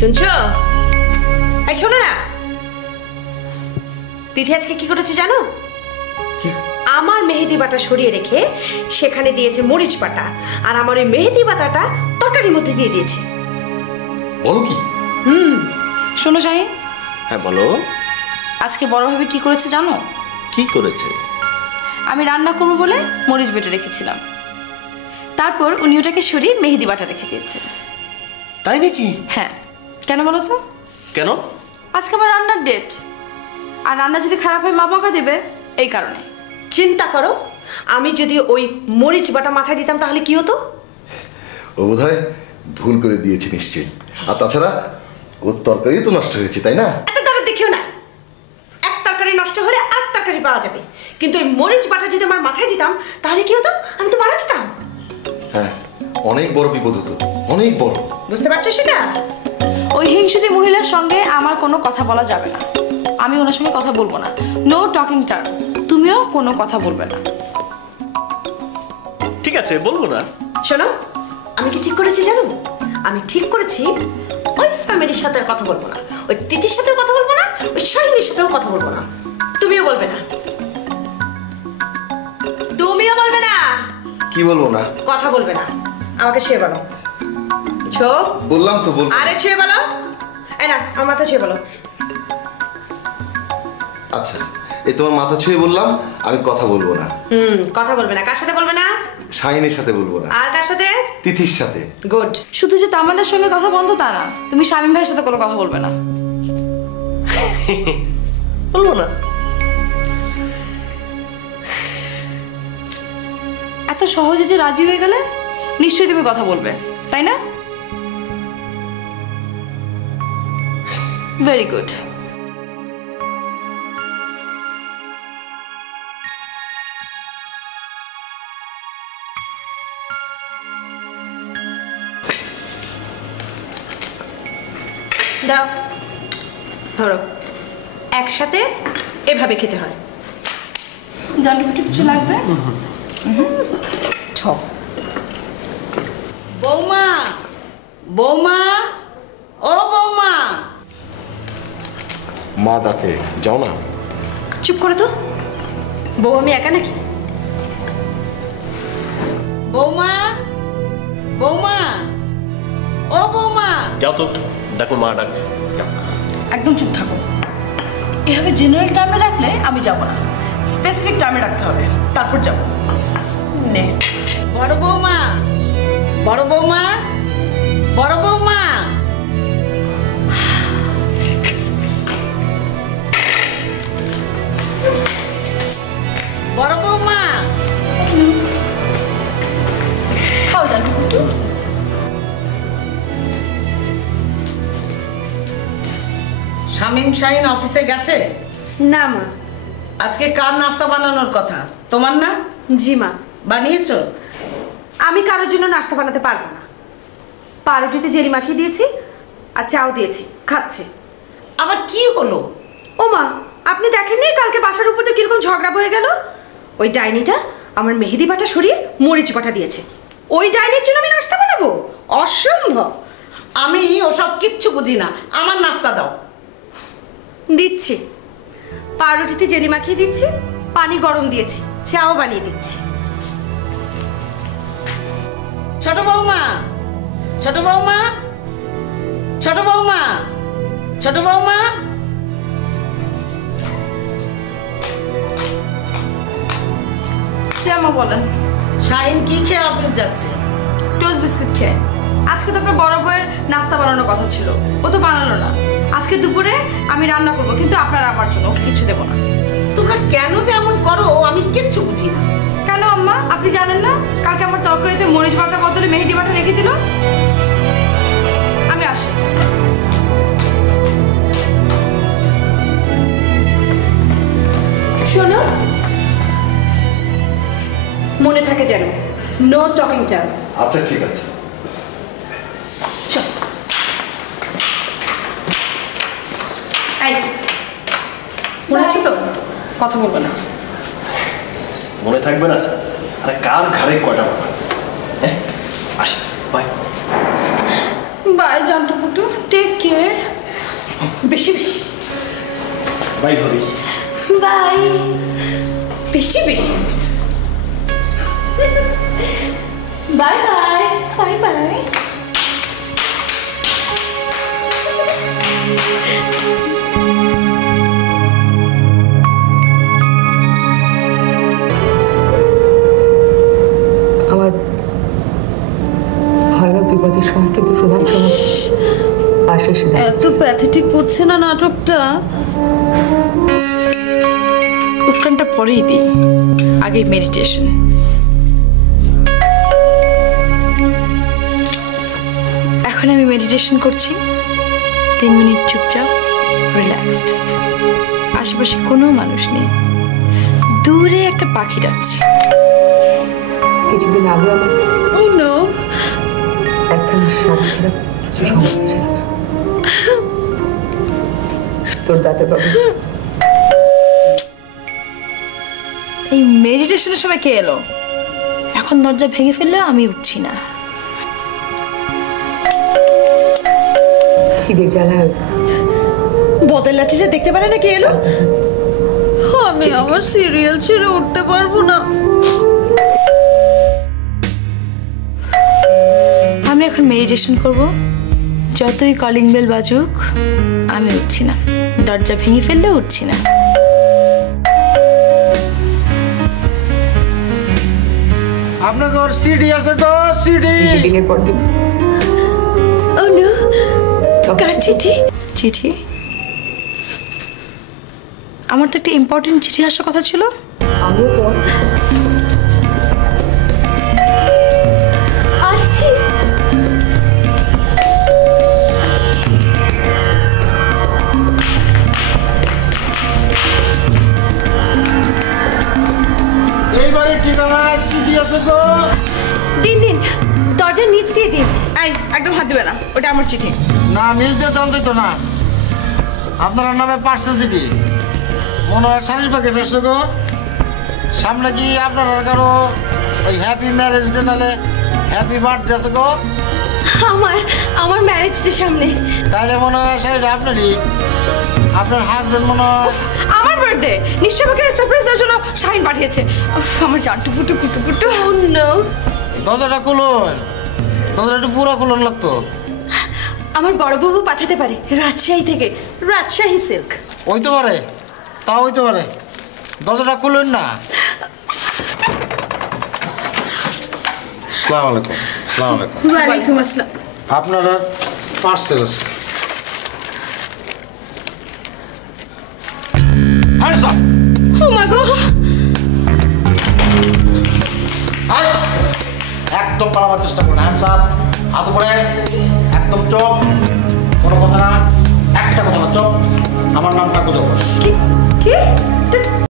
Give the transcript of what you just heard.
শুনছো? এই শোনো না, তিথি আজকে কি করেছে জানো? আমার মেহেদি বাটা সরিয়ে রেখে সেখানে দিয়েছে মরিচ বাটা, আর আমার ওই মেহেদি বাটাটা তরকারির মধ্যে দিয়ে দিয়েছে। বলো কি? শোনো শাহিন। হ্যাঁ বলো। আজকে বড়ভাবে কি করেছে জানো? কি করেছে? আমি রান্না করবো বলে মরিচ বেটে রেখেছিলাম, তারপর উনি ওটাকে সরিয়ে মেহেদি বাটা রেখে দিয়েছে। তাই নাকি? হ্যাঁ। কেন বলো তো? কেন? আজকে আমার রান্নার ডেট, আর রান্না যদি খারাপ হয় মা বকা দেবে, এই কারণে। চিন্তা করো, আমি যদি ওই মরিচ বাটা মাথায় দিতাম তাহলে কি হতো? ও বোধহয় ভুল করে দিয়েছে নিশ্চয়ই। আর তাছাড়া ওর তরকারি তো নষ্ট হয়েছে, তাই না? এত দরদ দেখিও না। এক তরকারি নষ্ট হলে আর তরকারি পাওয়া যাবে, কিন্তু ওই মরিচ বাটা যদি আমার মাথায় দিতাম তাহলে কি হতো? আমি তো মারা যেতাম। হ্যাঁ, অনেক বড় বিপদ হতো, অনেক বড়। বুঝতে পারছো সেটা? ওই হিংসুতি মহিলার সঙ্গে আমার কোনো কথা বলা যাবে না। আমি ওনার সঙ্গে কথা বলবো না। No talking term. তুমিও কোনো কথা বলবে না। ঠিক আছে, বলবো না। শোনো, আমি কি ঠিক করেছি জানো? আমি ঠিক করেছি ওই ফ্যামিলির সাথে আর কথা বলবো না, ওই তিথির সাথেও কথা বলবো না, ওই শাহিনীর সাথেও কথা বলবো না। তুমিও বলবে না। তুমিও বলবে না। কি বলবো না? কথা বলবে না। আমাকে ছুঁয়ে বলো। বললাম তো বলবো। আরে ছুঁয়ে বলো। এই না, আমার মাথা ছুঁয়ে বলো। আচ্ছা, এই তোমার মাথা ছুঁয়ে বললাম আমি কথা বলবো না। কথা বলবে না। কার সাথে বলবে না? শাহিনীর সাথে বলবো না। আর কার সাথে? তিথির সাথে। গুড। শুধু যে তামান্নার সঙ্গে কথা বন্ধ তা না, তুমি শামীম ভাইয়ের সাথে কোনো কথা বলবে না। বলবো না। এত সহজে যে রাজি হয়ে গেলে নিশ্চয়ই তুমি কথা বলবে, তাই না? Very good. দাও, ধরো। একসাথে এভাবে খেতে হয়। জানলে কিছু লাগবে? বৌমা, বৌমা, ও বৌমা। মা ডাকে, যাও না। চুপ করো তো। বউ আমি একা নাকি? বৌমা, বৌমা, ও বৌমা। যাও তো, দেখো মা ডাকছে। একদম চুপ থাকো। এভাবে জেনারেল টার্মে রাখলে আমি যাব না, স্পেসিফিক টার্মে রাখতে হবে, তারপর যাব। নে। বড় বৌমা, বড় বৌমা, বড় বৌমা। বড় বৌমা। খাও জানু কুটু। শামীম শাহিন অফিসে গেছে? না মা। আজকে কার নাস্তা বানানোর কথা? তোমার না? জি মা। বানিয়েছো? আমি কারোর জন্য নাস্তা বানাতে পারবো না। পাউরুটিতে জেলি মাখিয়ে দিয়েছি আর চাও দিয়েছি, খাচ্ছে। আবার কি হলো? ও মা, আপনি দেখেননি কালকে বাসার উপর তো কিরকম ঝগড়া হয়ে গেল? ওই ডাইনিটা আমার মেহেদি বাটা সরিয়ে মরিচ বাটা দিয়েছে। ওই ডাইনির জন্য আমি নাস্তা বানাবো? অসম্ভব। আমি ওসব কিচ্ছু বুঝি না, আমার নাস্তা দাও। দিচ্ছি। পাউরুটিতে জেলি মাখিয়ে দিচ্ছি, পানি গরম দিয়েছি, চাও বানিয়ে দিচ্ছি। ছোট বৌমা, ছোট বৌমা, ছোট বৌমা, ছোট বৌমা। মা বলেন। শাহিন কি খেয়ে অফিস যাচ্ছে? টোস্ট বিস্কুট খেয়ে। আজকে তো আপনার বড় বউয়ের নাস্তা বানানোর কথা ছিল, ও তো বানালো না। আজকে দুপুরে আমি রান্না করবো, কিন্তু আপনারা আমার জন্য ওকে কিছু দেবো না। তোমরা কেন যে এমন করো আমি কিচ্ছু বুঝি না। কেন আম্মা, আপনি জানেন না কালকে আমার তরকারিতে মরিচ বাটা বদলে মেহেদি বাটা রেখে দিল? আমি আসি। শোনো, মনে থাকে যেন, নো টকিং টাইম। আচ্ছা ঠিক আছে। মনে আছে তো? কথা বলবো না। মনে থাকবে না? আরে কার ঘাড়ে কয়টা বাবা? হ্যাঁ, আসি, by. By জানটু Putu, take care. Deer. বেশি বেশি বাই ভাবি। বাই। বেশি বেশি। Bye bye. Bye bye. আমার ভয়ানক বিপদের সময় কিন্তু প্রধান সময় পাশে এসে দাঁড়ায়। এত প্যাথেটিক করছে না নাটকটা। উপকানটা পরেই দিই, আগে মেডিটেশন। এখন আমি মেডিটেশন করছি, 3 মিনিট চুপচাপ রিল্যাক্সড। আশেপাশে কোনো মানুষ নেই, দূরে একটা পাখি ডাকছে। কিছুদিন আগে আমার ও নো, একখানা সাপ ছিল, কিছু সম্ভব ছিল না। তোর দাদা বাবু এই মেডিটেশনের সময় কে এলো? এখন দরজা ভেঙে ফেললেও আমি উঠছি না। খিদে জ্বালায় বদের লাঠিটা দেখতে পারে না কে এলো? আমি আমার সিরিয়াল ছেড়ে উঠতে পারবো না। আমি এখন মেডিটেশন করব, যতই কলিং বেল বাজুক আমি উঠছি না। দরজা ভেঙে ফেললেও উঠছি না। আপনাকে ওর সিডি আছে তো? সিডি দিনের পর দিন ও নো, কার চিঠি? চিঠি? আমার তো একটা ইম্পর্টেন্ট চিঠি আসার কথা ছিল। আমিও তো আসছি। এই বাড়ির ঠিকানা সিডি আছে তো? দিন দিন, দরজার নিচ দিয়ে দিন। এই একদম হাত দিবে না, ওটা আমার চিঠি। না, নিজ দিয়ে দাম দিত না। আপনার নামে পার্সেল সিডি মনে হয় 40 প্যাকেট আসছে গো। সামনে কি আপনার আর কারো ওই হ্যাপি ম্যারেজ ডে নালে হ্যাপি বার্থডে আছে গো? আমার ম্যারেজ ডে সামনে। তাইলে মনে হয় সেটা আপনারই। আপনার হাজবেন্ড মনে হয় আমার বার্থডে, নিশ্চয় আমাকে সারপ্রাইজ দেওয়ার জন্য শাহিন পাঠিয়েছে। উফ, আমার জানটু পুটু পুটু পুটু। ও নো, দরজাটা খুলুন, দরজাটা একটু পুরো খুলুন লাগতো। আমার বড় বাবু পাঠাতে পারে রাজশাহী থেকে, রাজশাহী সিল্ক। হইতে পারে, তাও হইতে পারে। দরজাটা খুলুন না। আসসালামু আলাইকুম। আসসালামু আলাইকুম। ওয়ালাইকুম আসসালাম। আপনার পার্সেল আছে। Hands up! ও মা গো, একদম পালাবার চেষ্টা করুন। হ্যান্ডস আপ, হাত উপরে।